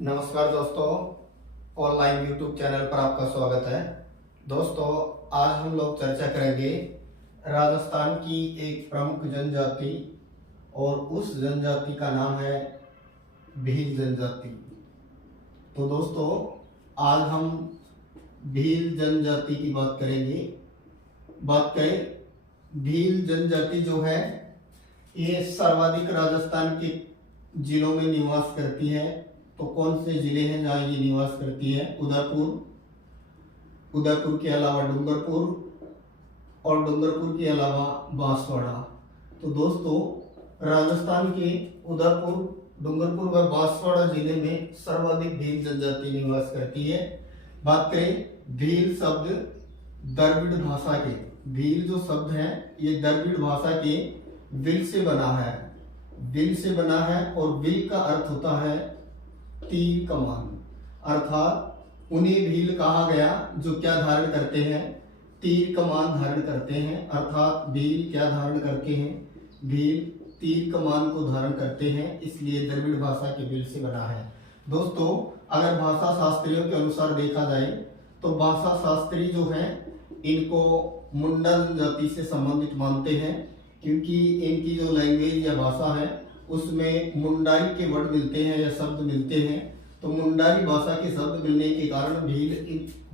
नमस्कार दोस्तों, online YouTube channel पर आपका स्वागत है। दोस्तों, आज हम लोग चर्चा करेंगे राजस्थान की एक प्रमुख जनजाति और उस जनजाति का नाम है भील जनजाति। तो दोस्तों, आज हम भील जनजाति की बात करेंगे। बात करें भील जनजाति जो है ये सर्वाधिक राजस्थान के जिलों में निवास करती है। तो कौन से जिले हैं जहाँ ये निवास करती है? उदयपुर के अलावा डूंगरपुर और डूंगरपुर के अलावा बांसवाड़ा। तो दोस्तों, राजस्थान के उदयपुर, डूंगरपुर व बांसवाड़ा जिले में सर्वाधिक भील जनजाति निवास करती है। बात करें भील शब्द द्रविड़ भाषा के, भील जो शब्द है ये द्रविड़ भाषा के विल से बना है। विल से बना है और विल का अर्थ होता है तीर कमान, अर्थात उन्हें भील कहा गया जो क्या धारण करते हैं? तीर कमान धारण करते हैं। अर्थात भील क्या धारण करते हैं? भील तीर कमान को धारण करते हैं, इसलिए द्रविड़ भाषा के भील से बना है। दोस्तों, अगर भाषा शास्त्रियों के अनुसार देखा जाए तो भाषा शास्त्री जो है इनको मुंडा जनजाति से संबंधित मानते हैं, क्योंकि इनकी जो लैंग्वेज या भाषा है उसमें मुंडारी के वर्ड मिलते हैं या शब्द मिलते हैं। तो मुंडारी भाषा के शब्द मिलने के कारण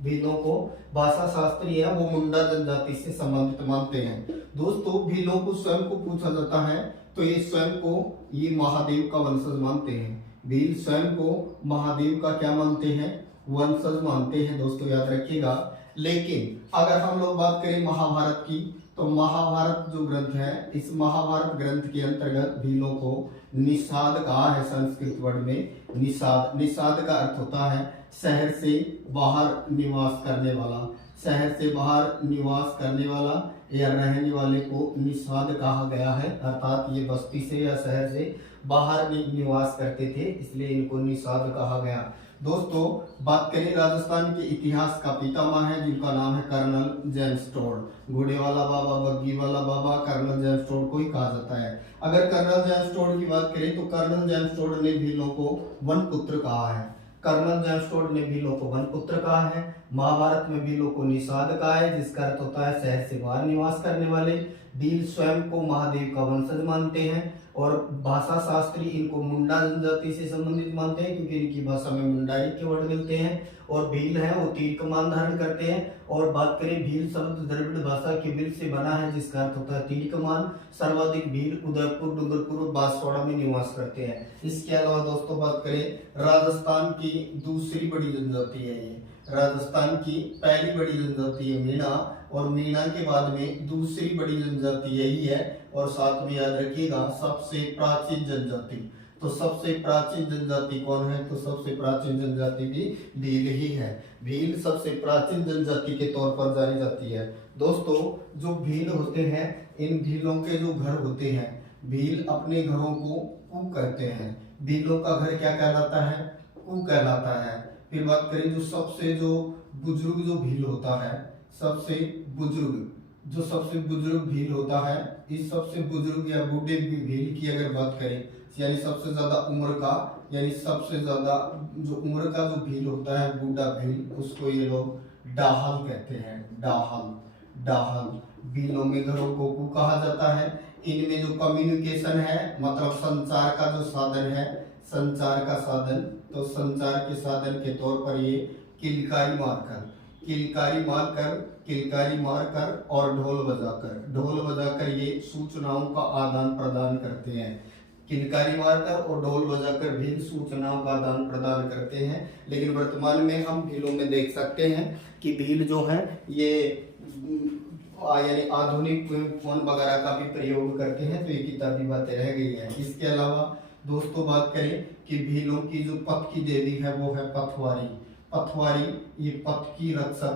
भीलों को भाषा शास्त्री है वो मुंडा जनजाति से संबंधित मानते हैं। दोस्तों, भीलों को स्वयं को पूछा जाता है तो ये स्वयं को ये महादेव का वंशज मानते हैं। भील स्वयं को महादेव का क्या मानते हैं? वंशज मानते हैं। दोस्तों, याद रखिएगा। लेकिन अगर हम लोग बात करें महाभारत की, तो महाभारत जो ग्रंथ है, इस महाभारत ग्रंथ के अंतर्गत भीलों को निषाद कहा है। संस्कृत वर्ड में निषाद, निषाद का अर्थ होता है शहर से बाहर निवास करने वाला। शहर से बाहर निवास करने वाला या रहने वाले को निषाद कहा गया है। अर्थात ये बस्ती से या शहर से बाहर निवास करते थे, इसलिए इनको निषाद कहा गया। दोस्तों, बात करें राजस्थान के इतिहास का पितामह है जिनका नाम है कर्नल जेम्स टोड। घोड़े वाला बाबा, बग्गी वाला बाबा कर्नल जेम्स टोड को ही कहा जाता है। अगर कर्नल जेम्स टोड की बात करें तो कर्नल जेम्स टोड ने भीलों को वनपुत्र कहा है। कर्नल जेम्स टोड ने भीलों को वनपुत्र कहा है। महाभारत में भीलों को निषाद कहा है, जिसका अर्थ होता है शहर से बाहर निवास करने वाले। भील स्वयं को महादेव का वंशज मानते हैं और भाषा शास्त्री इनको मुंडा जनजाति से संबंधित मानते हैं, क्योंकि इनकी भाषा में मुंडारी के वर्ड मिलते हैं। और भील है वो तीर कमान धारण करते हैं। और बात करें भील शब्द द्रविड़ भाषा के भील से बना है, जिसका अर्थ होता है तीर कमान। सर्वाधिक भील उदयपुर, डूंगरपुर और बांसवाड़ा में निवास करते हैं। इसके अलावा दोस्तों, बात करें राजस्थान की दूसरी बड़ी जनजाति है ये। राजस्थान की पहली बड़ी जनजाति है मीणा, और मीणा के बाद में दूसरी बड़ी जनजाति यही है। और साथ में याद रखिएगा सबसे प्राचीन जनजाति। तो सबसे प्राचीन जनजाति कौन है? तो सबसे प्राचीन जनजाति भी भील ही है। भील सबसे प्राचीन जनजाति के तौर पर जानी जाती है। दोस्तों, जो भील होते हैं, इन भीलों के जो घर होते हैं, भील अपने घरों को कू कहते हैं। भीलों का घर क्या कहलाता है? कू कहलाता है। फिर बात करें जो बुजुर्ग जो भील होता है, सबसे बुजुर्ग भील होता है, इस सबसे बुजुर्ग या बूढ़े भील की अगर बात करें, यानी सबसे ज्यादा उम्र का, यानी सबसे ज्यादा जो उम्र का जो भील होता है, बूढ़ा भील, उसको ये लोग डाहल कहते हैं। डाहल भीलों में घरों को कू कहा जाता है। इनमें जो कम्युनिकेशन है, मतलब संचार का जो साधन है, संचार का साधन, तो संचार के साधन के तौर पर ये किलकारी मारकर और ढोल बजाकर ये सूचनाओं का आदान प्रदान करते हैं। किलकारी मारकर और ढोल बजाकर भील सूचनाओं का आदान प्रदान करते हैं। लेकिन वर्तमान में हम भीलों में देख सकते हैं कि भील जो है ये यानी आधुनिक फोन वगैरह का भी प्रयोग करते हैं। तो ये किताबी बातें रह गई हैं। इसके अलावा दोस्तों, बात करें कि भीलों की जो पथ की देवी है वो है पथवारी। ये पथ की रक्षक,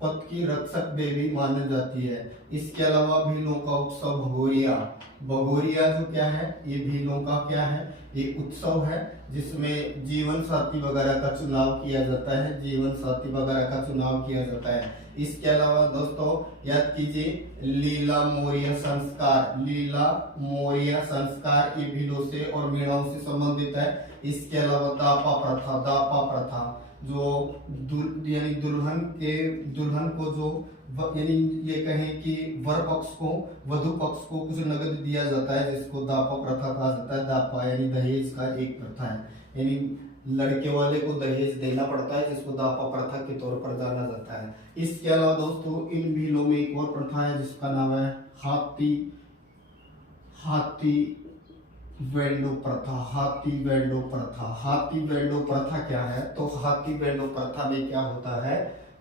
पथ की रक्षक देवी मानी जाती है। इसके अलावा भीलों का उत्सव भगोरिया, भगोरिया जो क्या है, ये भीलों का क्या है, ये उत्सव है जिसमें जीवन साथी वगैरह का चुनाव किया जाता है, जीवन साथी वगैरह का चुनाव किया जाता है। इसके अलावा दोस्तों याद कीजिए लीला मोरिया संस्कार, लीला मोरिया संस्कार ये भीलों से और मेढ़ों से संबंधित है। इसके अलावा दापा प्रथा, दापा प्रथा जो यानी दुल्हन को जो यानी ये कहें कि वर पक्ष को वधु पक्ष को कुछ नगद दिया जाता है जिसको दापा प्रथा कहा जाता है। दापा यानी दहेज का एक प्रथा है, यानी लड़के वाले को दहेज देना पड़ता है जिसको दापा प्रथा के तौर पर जाना जाता है। इसके अलावा दोस्तों इन भीलों में एक और प्रथा है जिसका नाम है हाथी वेंडो प्रथा। हाथी वेंडो प्रथा, हाथी वेंडो प्रथा क्या है, तो हाथी वेंडो प्रथा में क्या होता है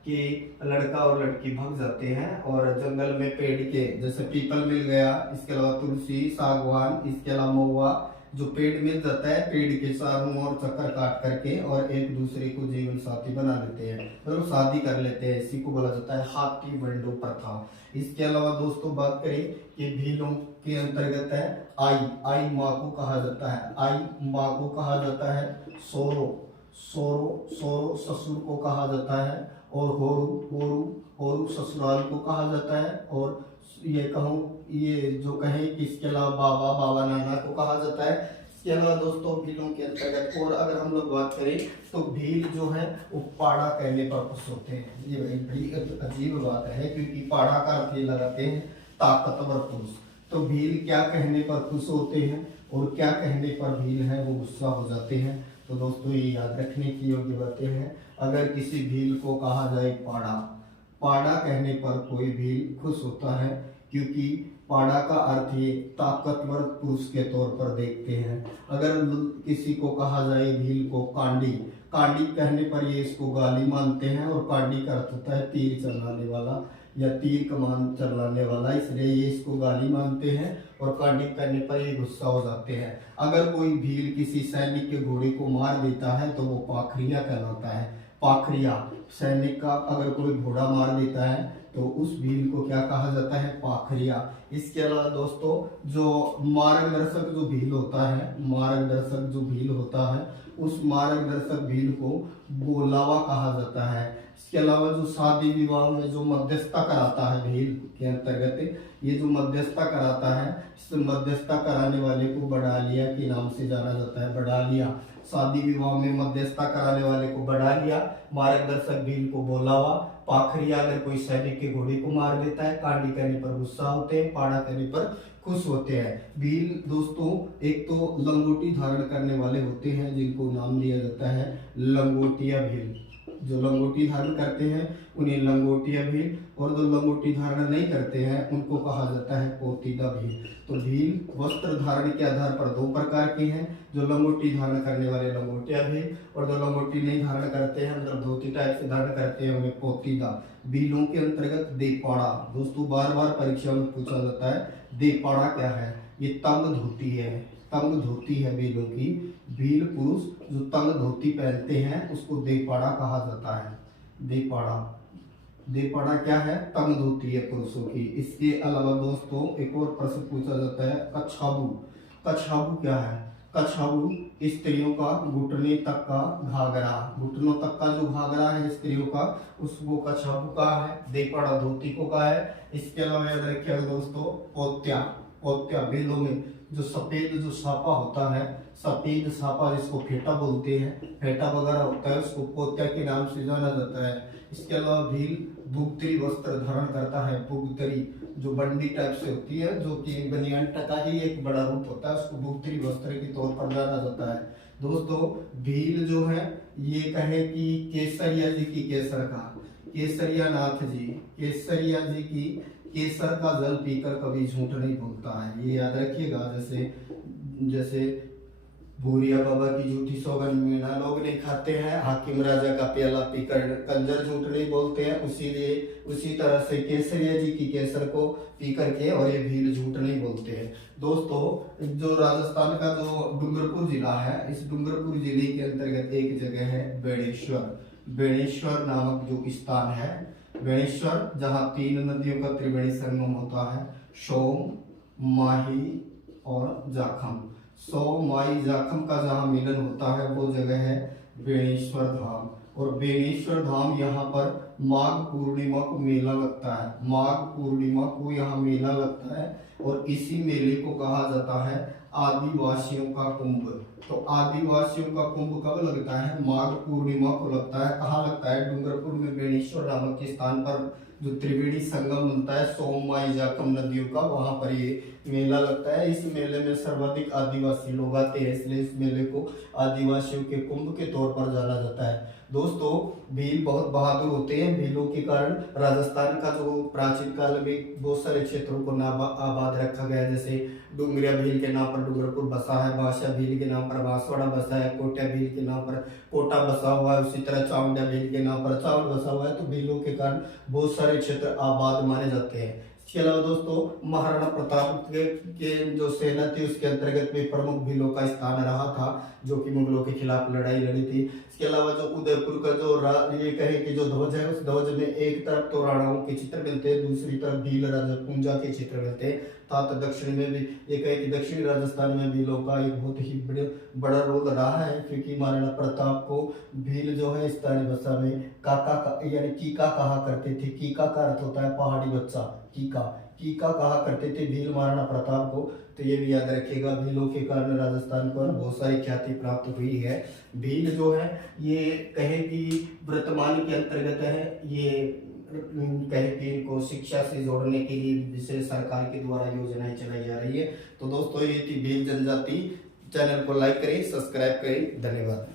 कि लड़का और लड़की भाग जाते हैं और जंगल में पेड़ के जैसे पीपल मिल गया, इसके अलावा तुलसी, सागवान, इसके अलावा महुआ जो पेड़ मिल जाता है, पेड़ के चारों ओर चक्कर काट करके और एक दूसरे को जीवन साथी बना लेते हैं, मतलब शादी कर लेते हैं, इसी को बोला जाता है हाथी वेंडो प्रथा। इसके अलावा दोस्तों बात करें कि भीलों के अंतर्गत है आई माँ को कहा जाता है, आई माँ को कहा जाता है, सोरो ससुर को कहा जाता है, और होरू ससुराल को कहा जाता है, और ये कहूँ ये जो कहें कि इसके अलावा बाबा नाना को कहा जाता है। इसके अलावा दोस्तों भीलों के अंतर्गत और अगर हम लोग बात करें तो भील जो है वो पाड़ा कहने पर खुश होते हैं। ये बड़ी अजीब बात है क्योंकि पाड़ा का अर्थ ये लगाते हैं ताकतवर पुरुष, तो भील क्या कहने पर खुश होते हैं और क्या कहने पर भील है वो गुस्सा हो जाते हैं। तो दोस्तों ये याद रखने की योग्य बातें हैं। अगर किसी भील को कहा जाए पाड़ा कहने पर कोई भील खुश होता है क्योंकि पाड़ा का अर्थ ये ताकतवर पुरुष के तौर पर देखते हैं। अगर किसी को कहा जाए भील को कांडी कहने पर ये इसको गाली मानते हैं, और कांडी का अर्थ होता है तीर चलाने वाला या तीर कमान चलाने वाला, इसलिए ये इसको गाली मानते हैं और कांडी कहने पर ये गुस्सा हो जाते हैं। अगर कोई भील किसी सैनिक के घोड़े को मार देता है तो वो पाखरिया कहलाता है। पाखरिया सैनिक का अगर कोई घोड़ा मार देता है तो उस भील को क्या कहा जाता है, पाखरिया। इसके अलावा दोस्तों जो मार्गदर्शक जो भील होता है, मार्गदर्शक जो भील होता है उस मार्गदर्शक भील को बोलावा कहा जाता है। इसके अलावा जो शादी विवाह में जो मध्यस्थता कराता है भील के अंतर्गत, ये जो मध्यस्थता कराता है इस मध्यस्थता कराने वाले को बड़ालिया के नाम से जाना जाता है। बड़ालिया, शादी विवाह में मध्यस्थता कराने वाले को बड़ालिया, मार्गदर्शक भील को बोलावा, पाखरिया अगर कोई सैनिक के घोड़े को मार देता है, कांडी कहने पर गुस्सा होते हैं, पाड़ा कहने पर खुश होते हैं। भील दोस्तों एक तो लंगोटी धारण करने वाले होते हैं जिनको नाम दिया जाता है लंगोटिया भील। जो लंगोटी धारण करते हैं उन्हें लंगोटिया भील, और जो लंगोटी धारण नहीं करते हैं उनको कहा जाता है पोतीदा भील। तो भील वस्त्र धारण के आधार पर दो प्रकार के हैं, जो लंगोटी धारण करने वाले लंगोटिया भील, और जो लंगोटी नहीं धारण करते हैं मतलब धोती टाइप से धारण करते हैं उन्हें पोतीदा। भीलों के अंतर्गत देपाड़ा, दोस्तों बार बार परीक्षा में पूछा जाता है देपाड़ा क्या है, ये तंग धोती है, तंग धोती है भीलों की। भील पुरुष जो तंग धोती पहनते हैं उसको देपाड़ा कहा जाता है। देपाड़ा क्या है, तंग धोती है पुरुषों की। इसके अलावा दोस्तों एक और प्रश्न पूछा जाता है कछाबू। कछाबू क्या है, कछाबू स्त्रियों का घुटने तक का घाघरा, घुटनों तक का जो घाघरा है स्त्रियों का उसको कछाबू का है, देपाड़ा धोती को का है। इसके अलावा याद रखिएगा दोस्तों पोत्या भीलों में जो सफेद जो सापा होता है, सफेद सापा जिसको फेटा बोलते हैं, फेटा वगैरह होता है उसको पोत्या के नाम से जाना जाता है। इसके अलावा भील भुगतरी वस्त्र धारण करता है, भुगतरी जो बंडी टाइप से होती है जो कि बनियान का ही एक बड़ा रूप होता है, उसको भुगतरी वस्त्र के तौर पर जाना जाता है। दोस्तों भील जो है ये कहे कि केसरिया जी की केसर का, केसरिया नाथ जी, केसरिया जी की केसर का जल पीकर कभी झूठ नहीं बोलता है, ये याद रखिएगा। जैसे भूरिया बाबा की झूठी सौगंध मीणा लोग नहीं खाते हैं, हाकिम राजा का प्याला पीकर कंजर झूठ नहीं बोलते हैं, उसी तरह से केसरिया जी की केसर को पी करके और ये भील झूठ नहीं बोलते हैं। दोस्तों जो राजस्थान का जो डूंगरपुर जिला है, इस डूंगरपुर जिले के अंतर्गत एक जगह है बेणेश्वर नामक जो स्थान है, बेणेश्वर जहाँ 3 नदियों का त्रिवेणी संगम होता है, सोम, माही और जाखम। सोम, माही, जाखम का जहाँ मिलन होता है वो जगह है बेणेश्वर धाम। और बेणेश्वर धाम यहाँ पर माघ पूर्णिमा को मेला लगता है, माघ पूर्णिमा को यहाँ मेला लगता है। और इसी मेले को कहा जाता है आदिवासियों का कुंभ। तो आदिवासियों का कुंभ कब लगता है? माघ पूर्णिमा को लगता है। कहाँ लगता है? डूंगरपुर में बेणेश्वर नामक के स्थान पर जो त्रिवेणी संगम बनता है सोम, माई, जाखम नदियों का, वहां पर ये मेला लगता है। इस मेले में सर्वाधिक आदिवासी लोग आते हैं, इसलिए इस मेले को आदिवासियों के कुंभ के तौर पर जाना जाता है। दोस्तों, भील बहुत बहादुर होते हैं। भीलों के कारण राजस्थान का जो प्राचीन काल में बहुत सारे क्षेत्रों को आबाद रखा गया है, जैसे डुंगरिया भील के नाम पर डूंगरपुर बसा है, बादशाह भील के नाम पर बांसवाड़ा बसा है, कोटा भील के नाम पर कोटा बसा हुआ है, उसी तरह चावंडा भील के नाम पर चावल बसा हुआ है। तो भीलों के कारण बहुत सारे क्षेत्र आबाद माने जाते हैं। इसके अलावा दोस्तों, महाराणा प्रताप के जो सेना थी उसके अंतर्गत भी प्रमुख भीलों का स्थान रहा था, जो कि मुगलों के खिलाफ लड़ाई लड़ी थी। इसके अलावा जो उदयपुर का जो ये कहे कि जो ध्वज है, उस ध्वज में एक तरफ तो राणाओं के चित्र मिलते हैं, दूसरी तरफ भील राजा पूंजा के चित्र मिलते हैं। तथा दक्षिण में भी ये कहे कि दक्षिणी राजस्थान में भीलों का एक बहुत ही बड़ा रोल रहा है, क्योंकि महाराणा प्रताप को भील जो है स्थानीय भाषा में काका का यानी कीका कहा करते थे। कीका का अर्थ होता है पहाड़ी बच्चा, कीका कीका कहा करते थे भील महाराणा प्रताप को। तो ये भी याद रखिएगा, भीलों के कारण राजस्थान को बहुत सारी ख्याति प्राप्त हुई है। भील जो है ये कहे कि वर्तमान के अंतर्गत है, ये कहे कि इनको शिक्षा से जोड़ने के लिए विशेष सरकार के द्वारा योजनाएं चलाई जा रही है। तो दोस्तों, ये थी भील जनजाति। चैनल को लाइक करें, सब्सक्राइब करें। धन्यवाद।